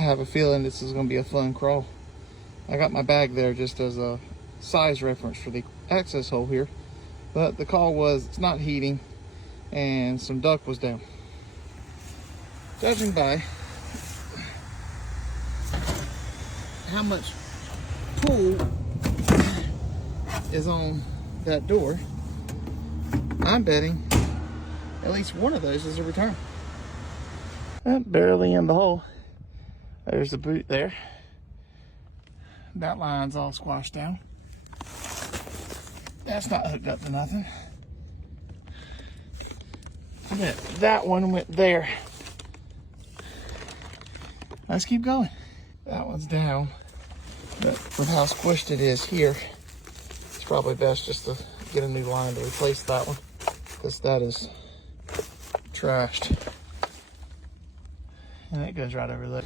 I have a feeling this is going to be a fun crawl. I got my bag there just as a size reference for the access hole here, but the call was it's not heating and some duct was down. Judging by how much pull is on that door, I'm betting at least one of those is a return. Barely in the hole. There's the boot there. That line's all squashed down. That's not hooked up to nothing. I bet that one went there. Let's keep going. That one's down, but with how squished it is here, it's probably best just to get a new line to replace that one, because that is trashed. And it goes right over there.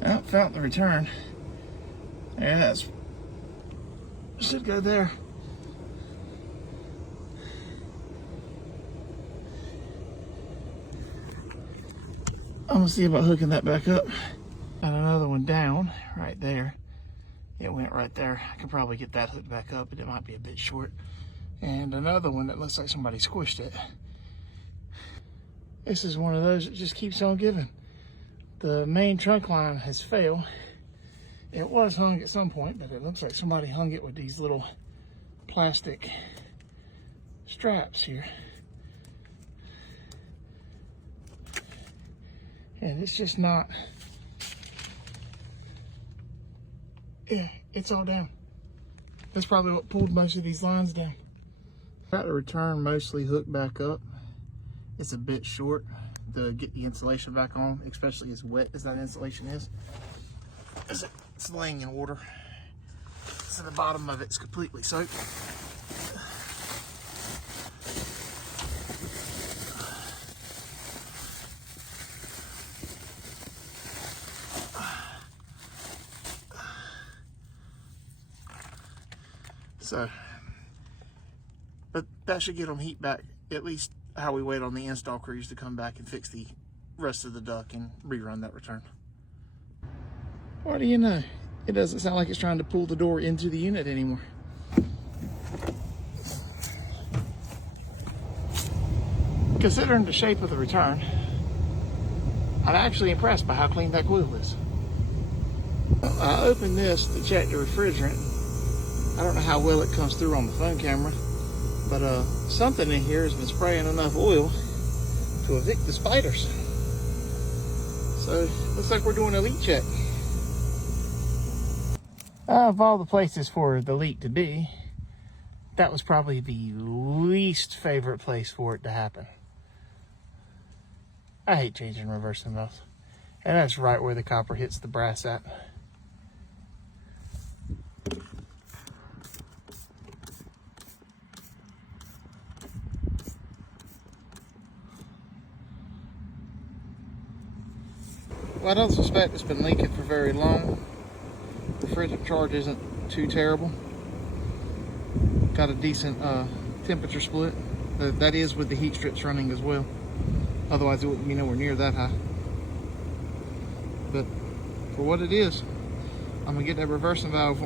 Oh, found the return. Yeah, that's should go there. I'm gonna see about hooking that back up. Got another one down right there. It went right there. I could probably get that hooked back up, but it might be a bit short. And another one that looks like somebody squished it. This is one of those that just keeps on giving. The main trunk line has failed. It was hung at some point, but it looks like somebody hung it with these little plastic straps here. And it's just not, yeah, it's all down. That's probably what pulled most of these lines down. Got the return mostly hooked back up. It's a bit short to get the insulation back on, especially as wet as that insulation is. It's laying in water, so the bottom of it's completely soaked. So, but that should get them heat back, at least how we wait on the install crews to come back and fix the rest of the duct and rerun that return. What do you know? It doesn't sound like it's trying to pull the door into the unit anymore. Considering the shape of the return, I'm actually impressed by how clean that coil is. I opened this to check the refrigerant. I don't know how well it comes through on the phone camera, but something in here has been spraying enough oil to evict the spiders. So looks like we're doing a leak check. Of all the places for the leak to be, that was probably the least favorite place for it to happen. I hate changing reversing valves. And that's right where the copper hits the brass at. Well, I don't suspect it's been leaking for very long. The refrigerant charge isn't too terrible. Got a decent temperature split. That is with the heat strips running as well. Otherwise it wouldn't be nowhere near that high. But for what it is, I'm gonna get that reversing valve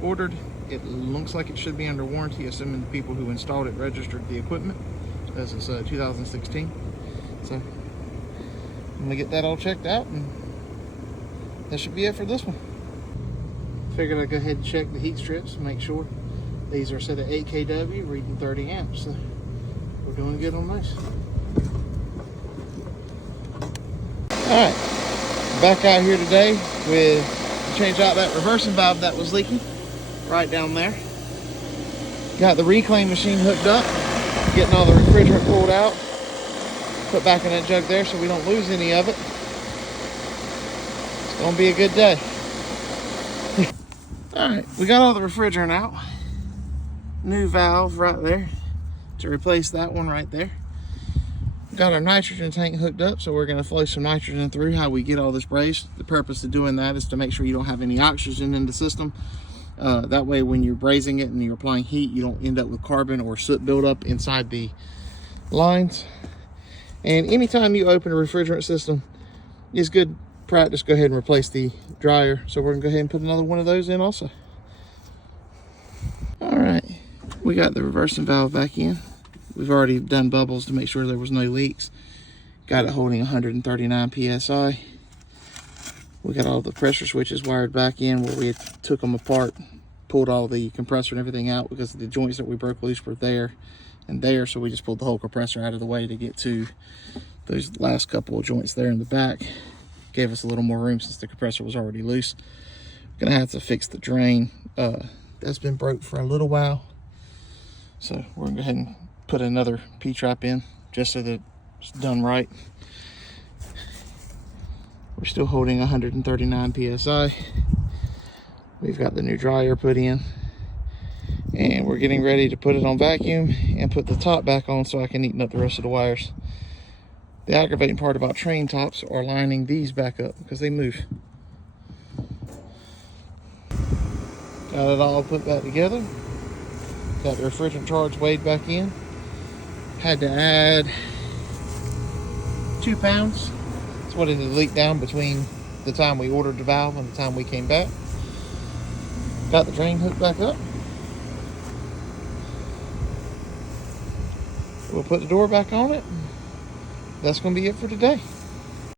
ordered. It looks like it should be under warranty, assuming the people who installed it registered the equipment. This is 2016. So I'm gonna get that all checked out, and that should be it for this one. Figured I'd go ahead and check the heat strips and make sure these are set at 8 kW, reading 30 amps. So we're doing good on those. All right, back out here today with change out that reversing valve that was leaking right down there. Got the reclaim machine hooked up, getting all the refrigerant pulled out, put back in that jug there so we don't lose any of it. It's gonna be a good day. All right, we got all the refrigerant out. New valve right there to replace that one right there. Got our nitrogen tank hooked up, so we're going to flow some nitrogen through. How we get all this brazed, the purpose of doing that is to make sure you don't have any oxygen in the system. That way when you're brazing it and you're applying heat, you don't end up with carbon or soot buildup inside the lines. And anytime you open a refrigerant system, it's good practice, go ahead and replace the dryer. So we're gonna go ahead and put another one of those in also. All right, we got the reversing valve back in. We've already done bubbles to make sure there was no leaks. Got it holding 139 PSI. We got all the pressure switches wired back in where we took them apart, pulled all the compressor and everything out because the joints that we broke loose were there and there. So we just pulled the whole compressor out of the way to get to those last couple of joints there in the back. Gave us a little more room since the compressor was already loose. Gonna have to fix the drain. That's been broke for a little while. So we're gonna go ahead and put another P-trap in just so that it's done right. We're still holding 139 PSI. We've got the new dryer put in and we're getting ready to put it on vacuum and put the top back on so I can neaten up the rest of the wires. The aggravating part about train tops are lining these back up because they move. Got it all put back together. Got the refrigerant charge weighed back in. Had to add 2 pounds. That's what it had leaked down between the time we ordered the valve and the time we came back. Got the drain hooked back up. We'll put the door back on it. That's going to be it for today.